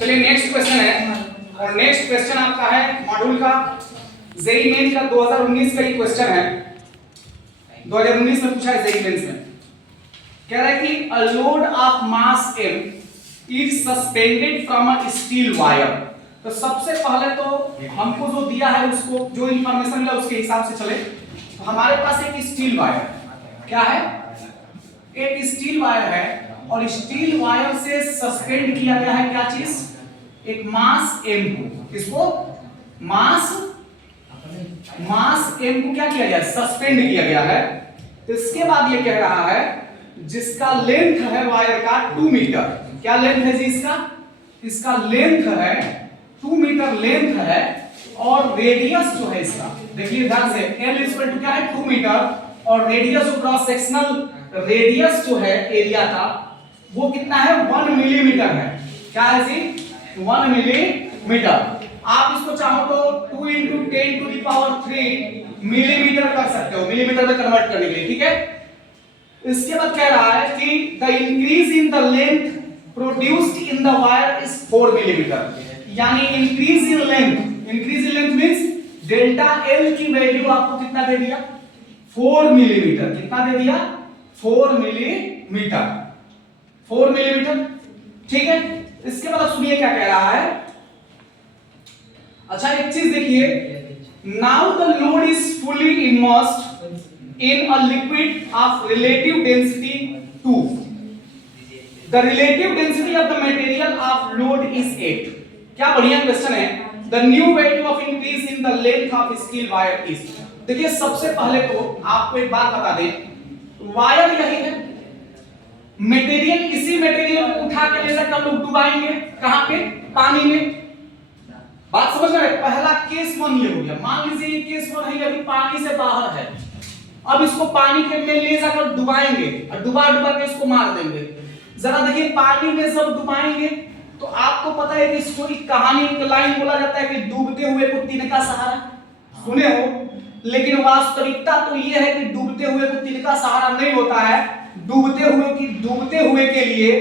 चलिए next question है, और नेक्स्ट क्वेश्चन आपका है मॉड्यूल का जेईई मेन का 2019 का ये क्वेश्चन है। 2019 में पूछा है जेईई मेंस में। कह रहा है कि a load of mass m is suspended from a steel wire. तो सबसे पहले तो हमको जो दिया है उसको जो इंफॉर्मेशन मिला उसके हिसाब से चले। तो हमारे पास एक स्टील वायर, क्या है, एक स्टील वायर है और स्टील वायर से सस्पेंड किया गया है क्या चीज, एक मास m को। किसको, मास m को क्या किया गया, सस्पेंड किया गया है। इसके बाद ये कह रहा है जिसका लेंथ है वायर का 2 मीटर। क्या लेंथ है जी इसका, इसका लेंथ है 2 मीटर लेंथ है, और रेडियस जो है इसका देखिए ध्यान से, l इक्वल टू क्या है 2 मीटर, और रेडियस जो क्रॉस सेक्शनल रेडियस जो है एरिया का वो कितना है 1 मिलीमीटर है। क्या है जी 1 मिलीमीटर। आप इसको चाहो तो 2 × 10⁻³ मिलीमीटर कर सकते हो, मिलीमीटर में कन्वर्ट करने के लिए, ठीक है। इसके बाद कह रहा है कि the increase in the length produced in the wire is 4 millimetre. यानी increase in length means delta L की वैल्यू आपको कितना दे दिया, 4 मिलीमीटर। कितना दे दिया, 4 मिलीमीटर, 4 मिलीमीटर, ठीक है। इसके बाद सुनिए क्या कह रहा है। अच्छा एक चीज देखिए, now the load is fully immersed in a liquid of relative density 2. The relative density of the material of load is 8. क्या बढ़िया क्वेश्चन है। The new value of increase in the length of steel wire is. देखिए सबसे पहले तो आपको एक बात बता दें, वायर यही है, मटेरियल इसी मटेरियल को उठा के ले जाकर हम लोग डुबाएंगे कहां पे, पानी में। बात समझ रहे हैं। पहला केस 1 ये हो गया। मान लीजिए ये केस 1 है, अभी पानी से बाहर है, अब इसको पानी के में ले जाकर डुबाएंगे और डुबा के इसको मार देंगे। जरा देखिए पानी में जब डुबाएंगे तो आपको पता है कि इसको एक कहानी, एक लाइन बोला जाता है कि डूबते हुए को तिनका सहारा, सुने हो। लेकिन वास्तविकता तो ये है कि डूबते हुए को तिनका सहारा नहीं होता है। डूबते हुए के लिए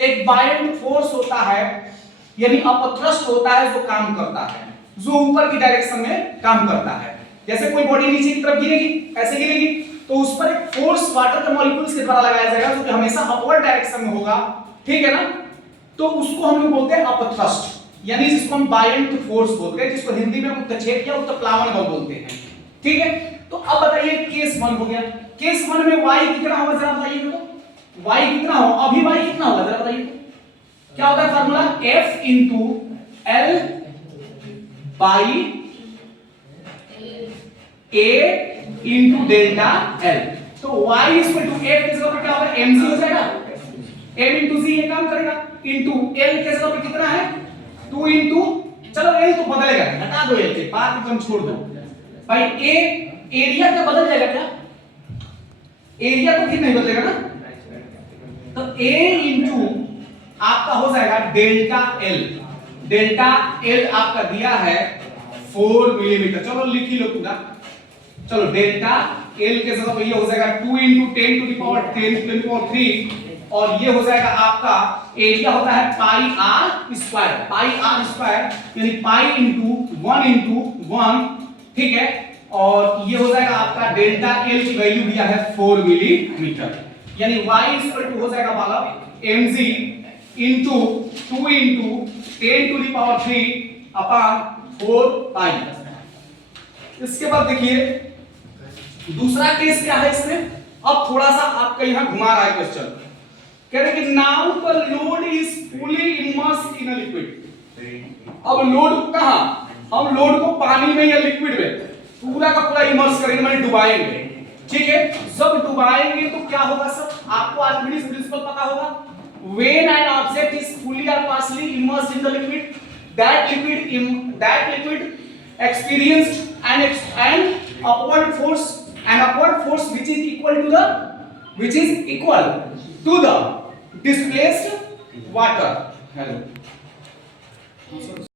एक बायंट फोर्स होता है, यानी अपथ्रस्ट होता है जो काम करता है, जो ऊपर की डायरेक्शन में काम करता है। जैसे कोई बॉडी नीचे की तरफ गिरेगी, ऐसे गिरेगी, तो उस पर एक फोर्स वाटर के मॉलिक्यूल्स के द्वारा लगाया जाएगा जो कि हमेशा अपवर्ड डायरेक्शन में होगा, ठीक है ना। तो उसको हम लोग बोलते हैं अपथ्रस्ट, यानी जिसको हम बायंट फोर्स बोलते हैं, जिसको हिंदी में उत्तक्षेप या उत्तप्लावन बल बोलते हैं, ठीक है। तो अब बताइए केस 1 हो गया। केस 1 में y कितना होगा जरा बताइए। तो y कितना हो, अभी y कितना होगा जरा बताइए। क्या होता है formula, F × L by A into delta L। तो y इक्वल टू F के जगह पर क्या होगा, mg हो जाएगा, m into g ये काम करेगा, into L के जगह पर कितना है 2 into, चलो L तो बदलेगा, हटा दो L के बात एकदम छोड़ दो भाई। A एरिया क्या बदल जाएगा क्या, एरिया तो फिर नहीं बदलेगा ना। तो A into आपका हो जाएगा डेल्टा L। डेल्टा L आपका दिया है 4 मिलीमीटर। चलो लिख ही लो पूरा। चलो डेल्टा L के जगह पे ये हो जाएगा 2 × 10⁻³ और ये हो जाएगा आपका एरिया होता है पाई आर स्क्वायर, यानी पाई × 1 × 1, ठीक है। और ये हो जाएगा आपका डेल्टा L की वैल्यू दिया है 4 मिलीमीटर, यानी y इक्वल टू हो जाएगा वाला mg × 2 × 10⁻³ पाई। इसके बाद देखिए दूसरा केस क्या है इसमें। अब थोड़ा सा आपका यहां घुमा रहा है क्वेश्चन। कह रहे कि now the load is fully immersed in a liquid. अब लोड कहां, हम लोड को पानी में या लिक्विड में पूरा का पूरा इमर्स करेंगे, माने डुबाएंगे, ठीक है। जब डुबाएंगे तो क्या होगा सब, आपको आर्किमिडीज प्रिंसिपल पता होगा। When an object is fully और partially immersed in the liquid, that liquid experienced an upward force which is equal to the displaced water. Hello.